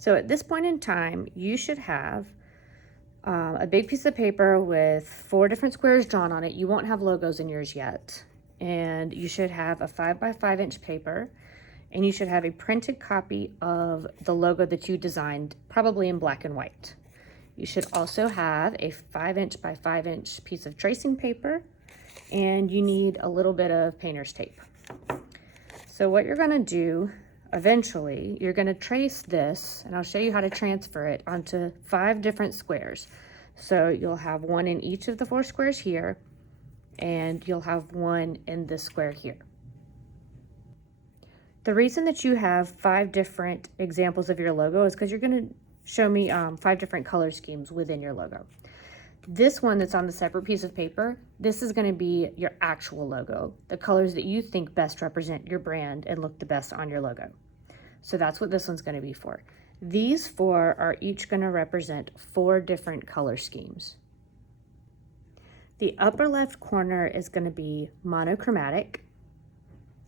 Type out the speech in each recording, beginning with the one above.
So at this point in time, you should have a big piece of paper with 4 different squares drawn on it. You won't have logos in yours yet. And you should have a 5x5 inch paper, and you should have a printed copy of the logo that you designed, probably in black and white. You should also have a 5" by 5" piece of tracing paper, and you need a little bit of painter's tape. So what you're gonna do, eventually, you're gonna trace this, and I'll show you how to transfer it onto 5 different squares. So you'll have one in each of the 4 squares here, and you'll have one in this square here. The reason that you have 5 different examples of your logo is because you're gonna show me 5 different color schemes within your logo. This one that's on the separate piece of paper, this is gonna be your actual logo, the colors that you think best represent your brand and look the best on your logo. So that's what this one's gonna be for. These 4 are each gonna represent 4 different color schemes. The upper left corner is gonna be monochromatic.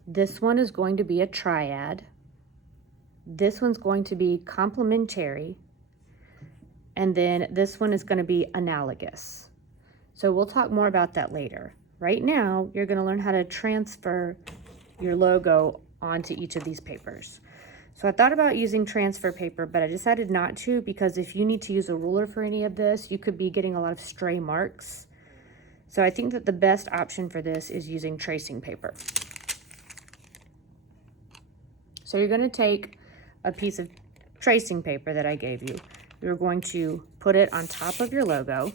This one is going to be a triad. This one's going to be complementary. And then this one is going to be analogous. So we'll talk more about that later. Right now, you're going to learn how to transfer your logo onto each of these papers. So I thought about using transfer paper, but I decided not to, because if you need to use a ruler for any of this, you could be getting a lot of stray marks. So I think that the best option for this is using tracing paper. So you're going to take a piece of tracing paper that I gave you. You're going to put it on top of your logo.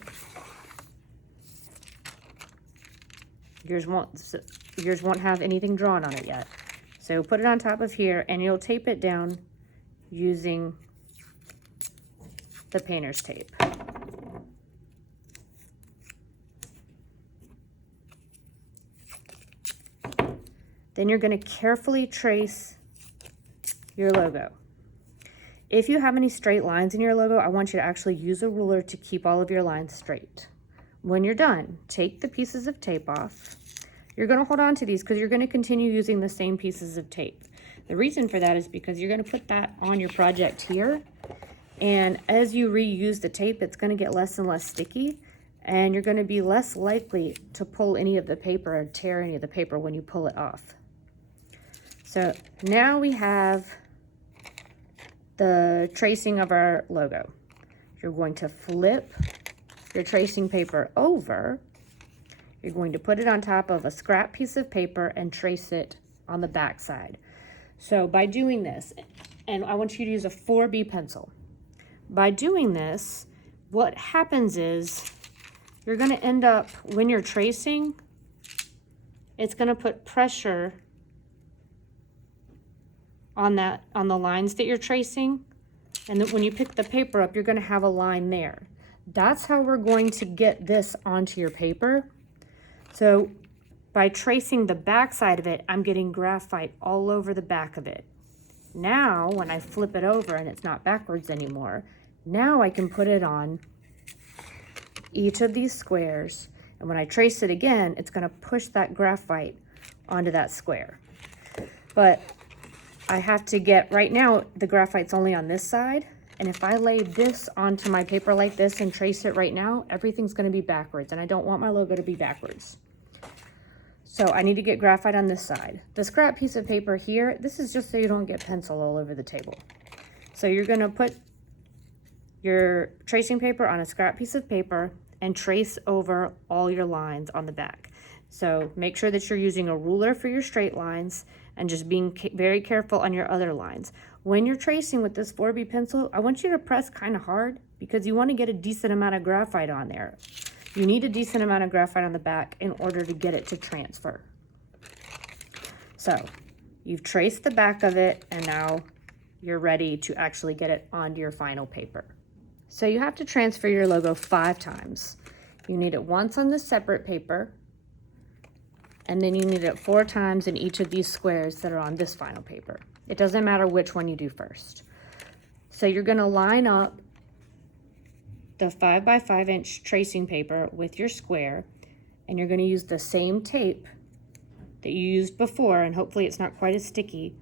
Yours won't have anything drawn on it yet. So put it on top of here, and you'll tape it down using the painter's tape. Then you're going to carefully trace your logo. If you have any straight lines in your logo, I want you to actually use a ruler to keep all of your lines straight. When you're done, take the pieces of tape off. You're going to hold on to these because you're going to continue using the same pieces of tape. The reason for that is because you're going to put that on your project here, and as you reuse the tape, it's going to get less and less sticky, and you're going to be less likely to pull any of the paper or tear any of the paper when you pull it off. So now we have the tracing of our logo. You're going to flip your tracing paper over. You're going to put it on top of a scrap piece of paper and trace it on the back side. So by doing this, and I want you to use a 4B pencil. By doing this, what happens is you're going to end up, when you're tracing, it's going to put pressure on the lines that you're tracing, and then when you pick the paper up, you're going to have a line there. That's how we're going to get this onto your paper. So by tracing the back side of it, I'm getting graphite all over the back of it. Now when I flip it over and it's not backwards anymore, now I can put it on each of these squares, and when I trace it again, it's going to push that graphite onto that square. But I have to get, right now, the graphite's only on this side, and if I lay this onto my paper like this and trace it right now, everything's going to be backwards, and I don't want my logo to be backwards. So I need to get graphite on this side. The scrap piece of paper here, this is just so you don't get pencil all over the table. So you're going to put your tracing paper on a scrap piece of paper and trace over all your lines on the back. So make sure that you're using a ruler for your straight lines and just being very careful on your other lines. When you're tracing with this 4B pencil, I want you to press kind of hard because you want to get a decent amount of graphite on there. You need a decent amount of graphite on the back in order to get it to transfer. So you've traced the back of it, and now you're ready to actually get it onto your final paper. So you have to transfer your logo 5 times. You need it once on this separate paper, and then you need it 4 times in each of these squares that are on this final paper. It doesn't matter which one you do first. So you're going to line up the 5x5" tracing paper with your square, and you're going to use the same tape that you used before, and hopefully it's not quite as sticky,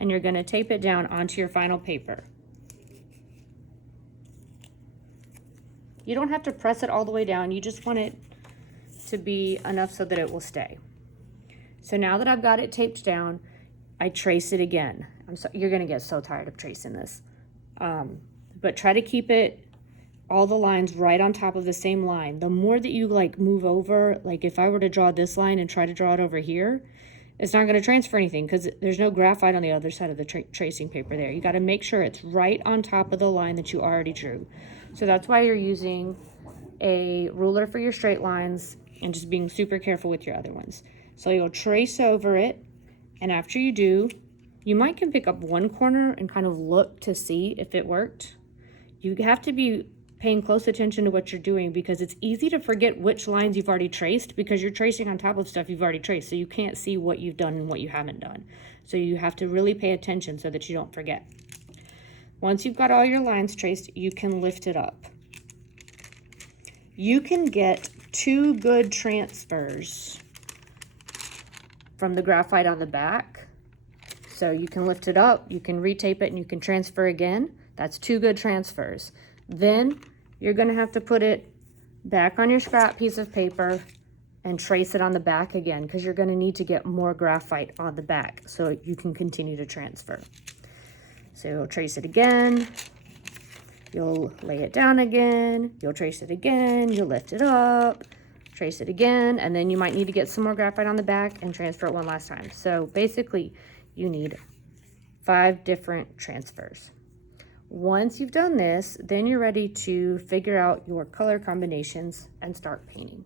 and you're going to tape it down onto your final paper. You don't have to press it all the way down. You just want it to be enough so that it will stay. So now that I've got it taped down, I trace it again. You're gonna get so tired of tracing this. But try to keep it, all the lines right on top of the same line. The more that you like move over, like if I were to draw this line and try to draw it over here, it's not gonna transfer anything because there's no graphite on the other side of the tracing paper there. You gotta make sure it's right on top of the line that you already drew. So that's why you're using a ruler for your straight lines and just being super careful with your other ones. So you'll trace over it, and after you do, you might can pick up one corner and kind of look to see if it worked. You have to be paying close attention to what you're doing because it's easy to forget which lines you've already traced because you're tracing on top of stuff you've already traced, so you can't see what you've done and what you haven't done. So you have to really pay attention so that you don't forget. Once you've got all your lines traced, you can lift it up. You can get 2 good transfers from the graphite on the back. So you can lift it up, you can retape it, and you can transfer again. That's 2 good transfers. Then you're gonna have to put it back on your scrap piece of paper and trace it on the back again because you're gonna need to get more graphite on the back so you can continue to transfer. So you'll trace it again, you'll lay it down again, you'll trace it again, you'll lift it up, trace it again, and then you might need to get some more graphite on the back and transfer it one last time. So basically, you need 5 different transfers. Once you've done this, then you're ready to figure out your color combinations and start painting.